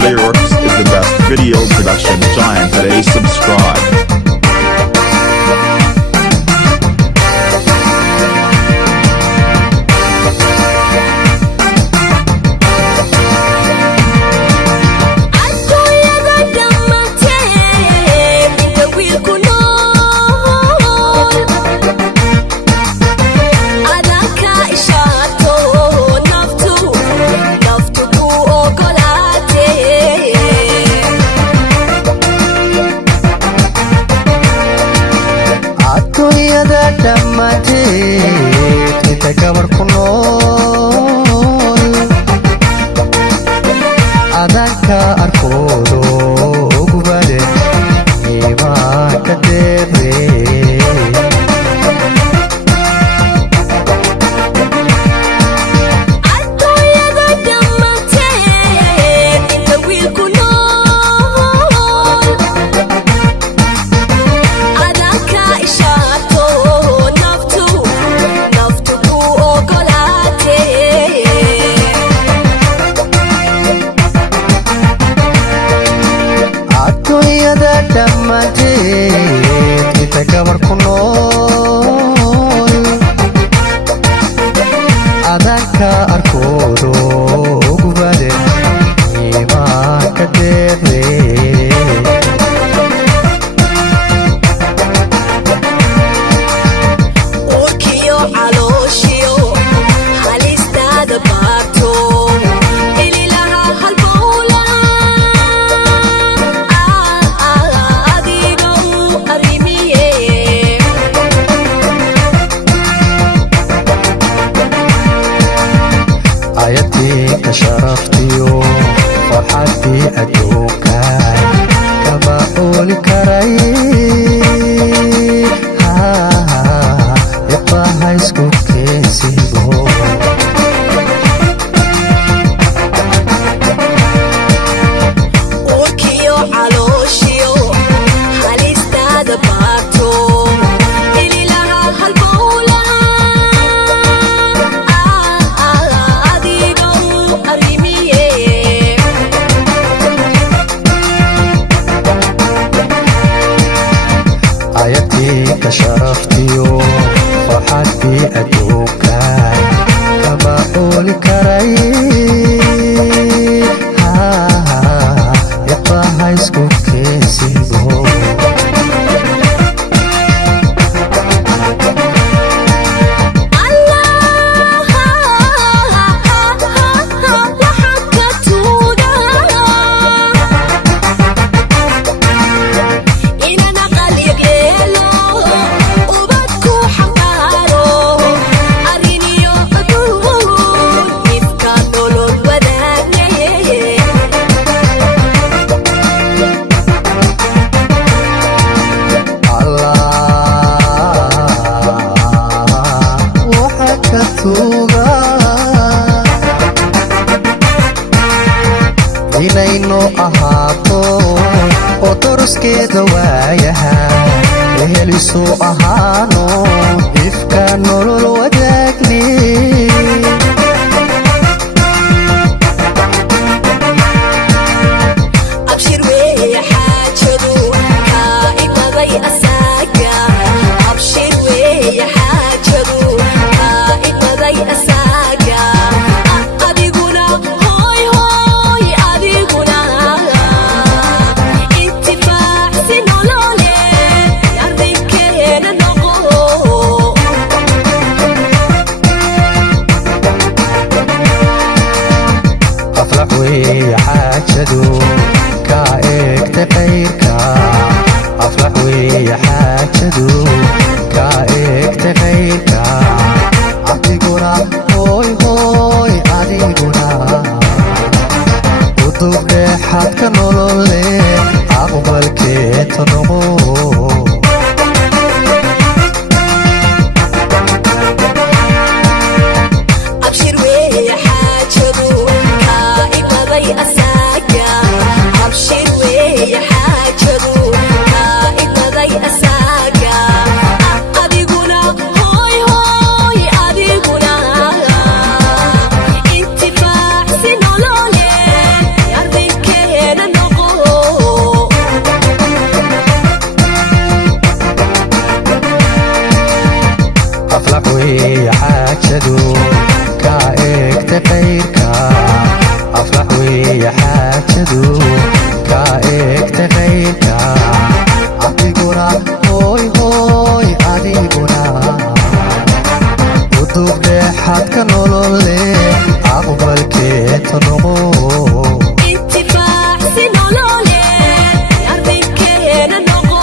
Lyrics is the best video production giant today. Subscribe. Kita kabar kuno adaka arkodo gubade ema kadebe kita kabar kuno adaka arkodo gubade ema kadebe ayatika sharaftiyo farxadii adduunkan kama ooli karay iqaha isku keensigo ayatika sharaftiyo farxadii adduunkan kama ooli karay iqaha isku keensigo inayno ahaato oo toroskeeda waayaha ehelisu ahaano ifka nolol wadaagni abshir weeye xaajadu kaa imaday asaaga abshir weeye xaajadu kaa imaday asaaga adiguna hoy hoy adiguna intifaacsi nolole yardaynkeena noqo aflax weeye xaajadu kaa eegta qayrka aflax weeye xaajadu kaa eegta qayrka adiguna hoy hoy adiguna udubdheexaadka nolole aqbalkeeta noqo abshir weeye xaajadu kaa imaday asaaga abshir weeye xaajadu kaa imaday asaaga adiguna hoy hoy adiguna intifaacsi nolole yardaynkeena weeye xaajadu ka eegta qayrka adiguna hooy hooy adiguna udub dheexaadka nolole aqbalkeeta noqo intifaacsi nololeed arrinkeena noqo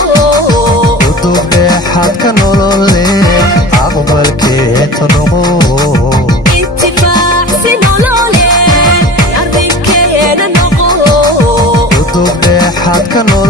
udub dheexaadka nolole aqbalkeeta noqo intifaacsi nololeed arrinkeena noqo udub dheexaadka nolole